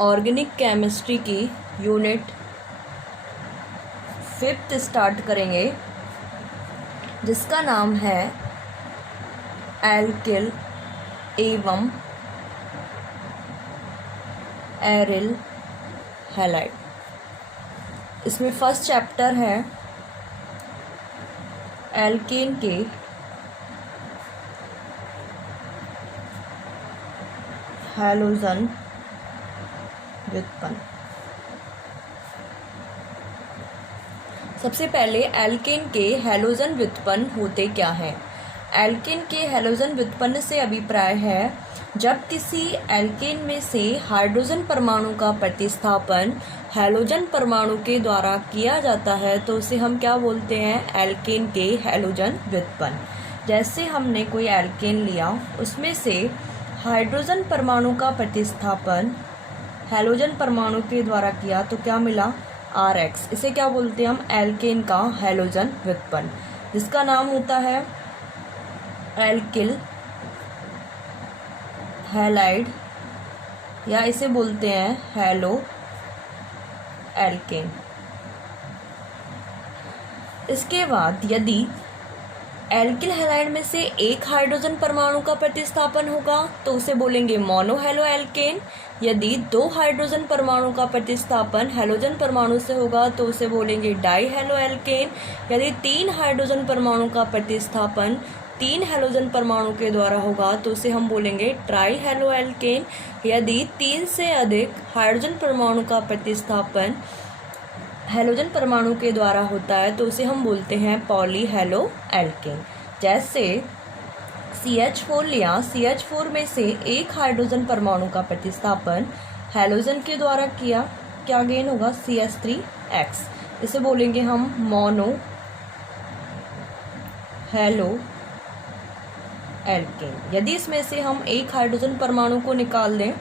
Organic chemistry की unit 5th start करेंगे, जिसका नाम है एल्किल एवं एरिल हैलाइड। इसमें फर्स्ट चैप्टर है एल्केन के हैलोजन व्युत्पन्न। सबसे पहले एल्केन के हैलोजन व्युत्पन्न होते क्या हैं। एल्केन के हैलोजन व्युत्पन्न से अभिप्राय है जब किसी एल्केन में से हाइड्रोजन परमाणु का प्रतिस्थापन हैलोजन परमाणु के द्वारा किया जाता है तो उसे हम क्या बोलते हैं, एल्केन के हैलोजन व्युत्पन्न। जैसे हमने कोई एल्केन लिया, उसमें से हाइड्रोजन परमाणु का प्रतिस्थापन हैलोजन परमाणु के द्वारा किया तो क्या मिला, RX। इसे क्या बोलते हैं हम, एल्केन का हैलोजन व्युत्पन्न, जिसका नाम होता है एल्किल हैलाइड, या इसे बोलते हैं हैलो एल्केन। इसके बाद यदि एल्किल हैलाइड में से एक हाइड्रोजन परमाणु का प्रतिस्थापन होगा तो उसे बोलेंगे मोनो हैलो एल्केन। यदि 2 हाइड्रोजन परमाणु का प्रतिस्थापन हैलोजन परमाणु से होगा तो उसे बोलेंगे डाई हैलो एल्केन। यदि 3 हाइड्रोजन परमाणु का प्रतिस्थापन 3 हैलोजन परमाणु के द्वारा होगा तो उसे हम बोलेंगे ट्राई हैलो एल्केन। यदि 3 से अधिक हाइड्रोजन परमाणु का प्रतिस्थापन हैलोजन परमाणु के द्वारा होता है तो उसे हम बोलते हैं पॉली हैलो एल्केन। जैसे CH4 लिया, CH4 में से एक हाइड्रोजन परमाणु का प्रतिस्थापन हैलोजन के द्वारा किया, क्या गेन होगा, CH3X। इसे बोलेंगे हम मोनो हैलो एल्केन। यदि इसमें से हम एक हाइड्रोजन परमाणु को निकाल दें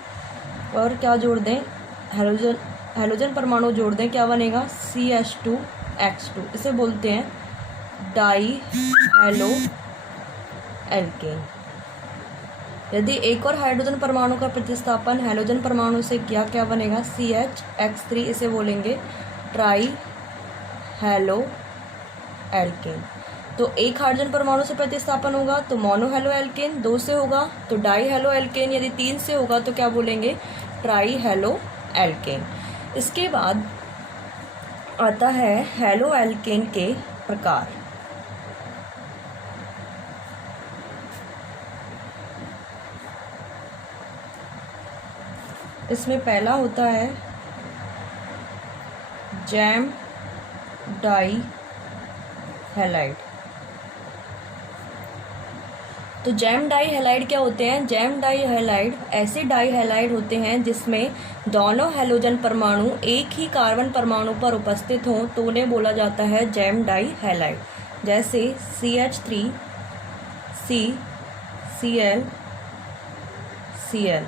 और क्या जोड़ दें, हैलोजन परमाणु जोड़ दें, क्या बनेगा, CH2X2। इसे बोलते हैं डाई हैलो एल्केन। यदि एक और हाइड्रोजन परमाणु का प्रतिस्थापन हैलोजन परमाणु से किया, क्या बनेगा, CHX3। इसे बोलेंगे ट्राई हैलो एल्केन। तो एक हाइड्रोजन परमाणु से प्रतिस्थापन होगा तो मोनो हैलो एल्केन, 2 से होगा तो डाई हैलो एल्केन, यदि 3 से होगा तो क्या बोलेंगे, ट्राई हैलो एल्केन। इसके बाद आता है हैलो एल्केन के प्रकार। इसमें पहला होता है जैम डाई हैलाइड। तो जैम डाई हैलाइड क्या होते हैं, जैम डाई हैलाइड ऐसे डाई हैलाइड होते हैं जिसमें दोनों हैलोजन परमाणु एक ही कार्बन परमाणु पर उपस्थित हों तो उन्हें बोला जाता है जैम डाई हैलाइड। जैसे CH3 C Cl Cl।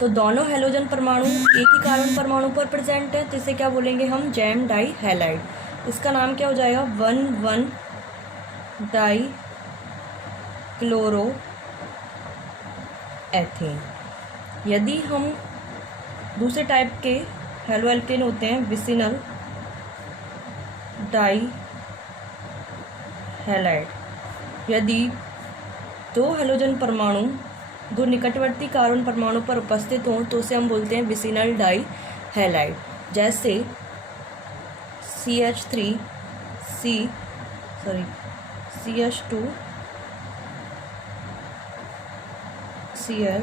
तो दोनों हैलोजन परमाणु एक ही कार्बन परमाणु पर प्रेजेंट है तो इसे क्या बोलेंगे हम, जैम डाई हैलाइड। इसका नाम क्या हो जाएगा, 1,1 डाई क्लोरो एथेन। यदि हम दूसरे टाइप के हैलो एल्केन होते हैं विसिनल डाई हैलाइड। यदि 2 हैलोजन परमाणु 2 निकटवर्ती कार्बन परमाणु पर उपस्थित हों तो उसे हम बोलते हैं विसिनल डाई हैलाइड। जैसे CH2 Cl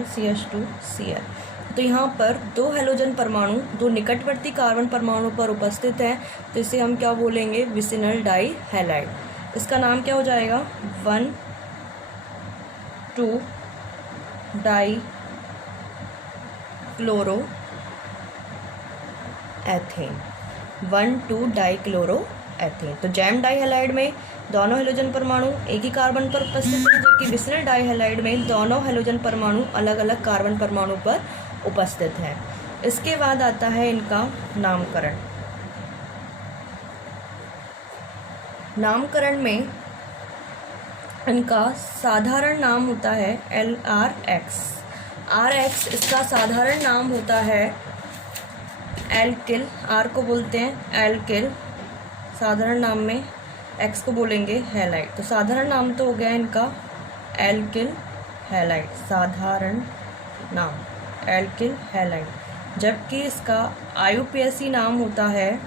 CH2 Cl। तो यहाँ पर 2 हैलोजन परमाणु 2 निकटवर्ती कार्बन परमाणु पर उपस्थित हैं तो इसे हम क्या बोलेंगे, विसिनल डाई हैलाइड। इसका नाम क्या हो जाएगा, 1,2 die chloro ethane. 1,2 die chloro ethane. तो जैम डाई हैलाइड में दोनों हैलोजन परमाणु एक ही कार्बन पर उपस्थित हैं, जबकि विसिनल डाई हैलाइड में दोनों हैलोजन परमाणु अलग अलग कार्बन परमाणु पर उपस्थित हैं। इसके बाद आता है इनका नामकरण। नामकरण में इनका साधारण नाम होता है LRX। RH इसका साधारण नाम होता है एल्किल, R को बोलते हैं एल्किल साधारण नाम में, X को बोलेंगे हैलाइड। तो साधारण नाम तो हो गया इनका एल्किल हैलाइड, साधारण नाम एल्किल हैलाइड, जबकि इसका IUPAC नाम होता है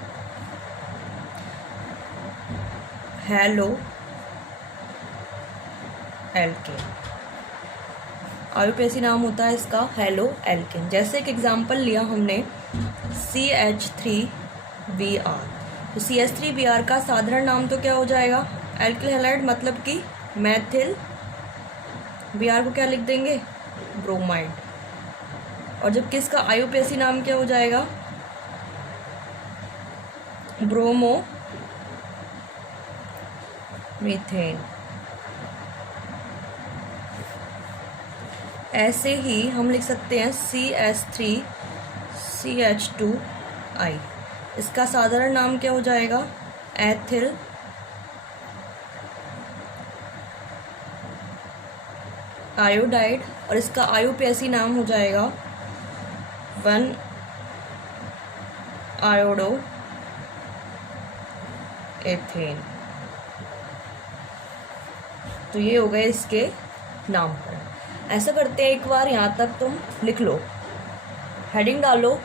हैलो एल्केन। IUPAC नाम होता है इसका हैलो एल्केन। जैसे एक एग्जांपल लिया हमने CH3Br, तो CH3Br का साधारण नाम तो क्या हो जाएगा एल्किल हैलाइड, मतलब कि मैथिल, Br को क्या लिख देंगे ब्रोमाइड। और जबकि इसका IUPAC नाम क्या हो जाएगा ब्रोमो मीथेन। ऐसे ही हम लिख सकते हैं CH3CH2I, इसका साधारण नाम क्या हो जाएगा एथिल आयोडाइड, और इसका IUPAC नाम हो जाएगा 1-आयोडो एथेन। तो ये हो गए इसके नामकरण। ऐसा करते हैं, एक बार यहाँ तक तुम लिख लो, हेडिंग डालो,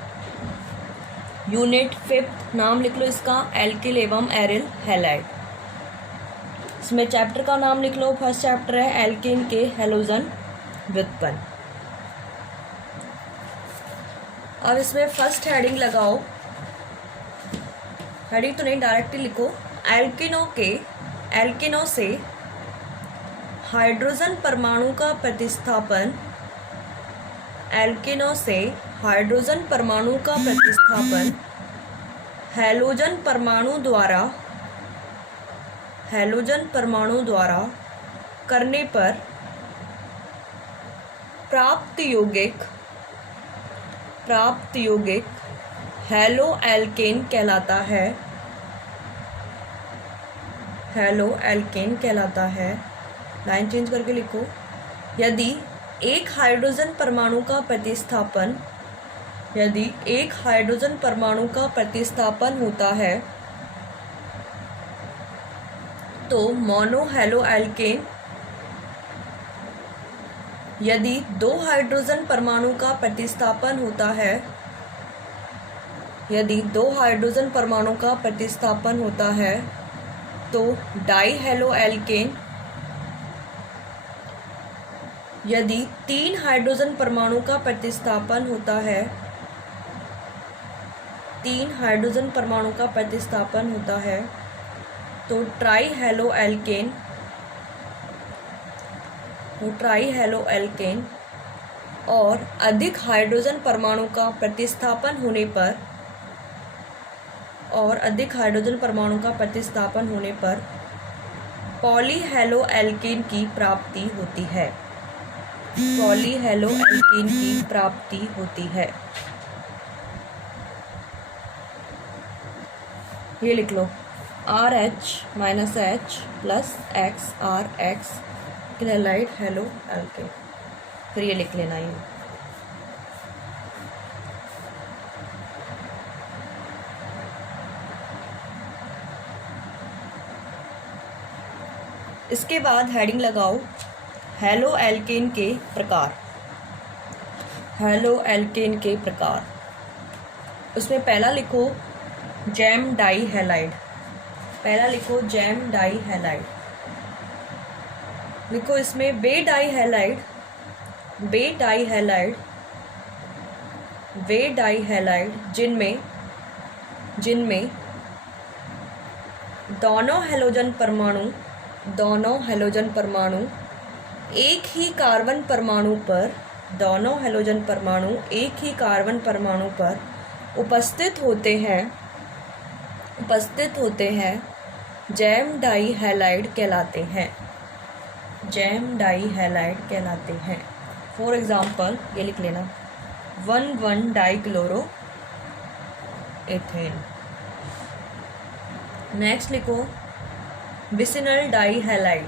यूनिट 5 नाम लिख लो इसका एल्किल एवं एरिल हैलाइड। इसमें चैप्टर का नाम लिख लो, फर्स्ट चैप्टर है एल्केन के हैलोजन व्युत्पन्न। अब इसमें फर्स्ट हेडिंग लगाओ, हेडिंग तो नहीं डायरेक्टली लिखो, एल्किनों से हाइड्रोजन परमाणु का प्रतिस्थापन, एल्किनों से हाइड्रोजन परमाणु का प्रतिस्थापन हैलोजन परमाणु द्वारा करने पर प्राप्त यौगिक हैलो एल्केन कहलाता है। लाइन चेंज करके लिखो, यदि एक हाइड्रोजन परमाणु का प्रतिस्थापन होता है तो मोनो हैलो एल्केन, यदि 2 हाइड्रोजन परमाणु का प्रतिस्थापन होता है, यदि 2 हाइड्रोजन परमाणु का प्रतिस्थापन होता है तो डाई हैलो एल्केन, यदि 3 हाइड्रोजन परमाणु का प्रतिस्थापन होता है, 3 हाइड्रोजन परमाणु का प्रतिस्थापन होता है तो ट्राई हैलो एल्केन, और अधिक हाइड्रोजन परमाणु का प्रतिस्थापन होने पर पॉली हैलो एल्केन की प्राप्ति होती है। ये लिख लो RH-H plus XRX halide haloalkane, फिर ये लिख लेना ये। इसके बाद हेडिंग लगाओ हैलो एल्केन के प्रकार। उसमें पहला लिखो जैम डाई हैलाइड, लिखो इसमें बे डाई हैलाइड जिनमें दोनों हैलोजन परमाणु एक ही कार्बन परमाणु पर उपस्थित होते हैं जैम डाई हैलाइड कहलाते हैं। फॉर एग्जाम्पल ये लिख लेना 1,1-डाइक्लोरो एथेन। नेक्स्ट लिखो vicinal die halide,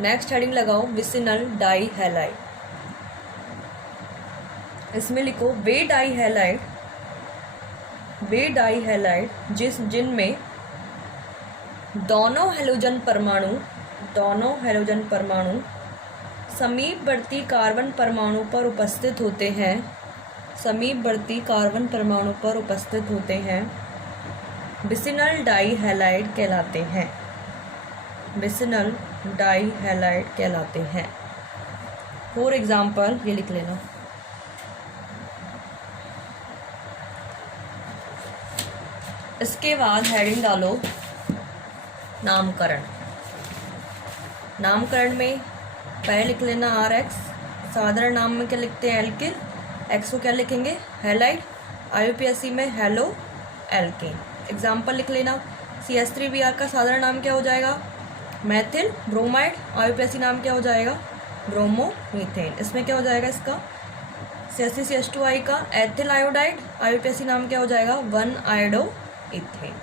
next heading लगाओ विसिनल डाई हैलाइड। इसमें लिखो वे डाई हैलाइड जिनमें दोनों हैलोजन परमाणु समीपवर्ती कार्बन परमाणु पर उपस्थित होते हैं विसिनल डाई हैलाइड कहलाते हैं। फॉर एग्जाम्पल ये लिख लेना। इसके बाद हेडिंग डालो नामकरण में पहले लिख लेना RX। साधारण नाम में क्या लिखते हैं? एल्किल। X को क्या लिखेंगे? हैलाइड। IUPAC में हेलो एल्केन। एग्जाम्पल लिख लेना। CH3Br का साधारण नाम क्या हो जाएगा? मैथिल ब्रोमाइड। IUPAC नाम क्या हो जाएगा? ब्रोमोमीथेन। इसमें क्या हो जाएगा इसका? CH3CH2I का एथिल आयोडाइड। IUPAC नाम क्या हो जाएगा? 1-आयोडो इथेन।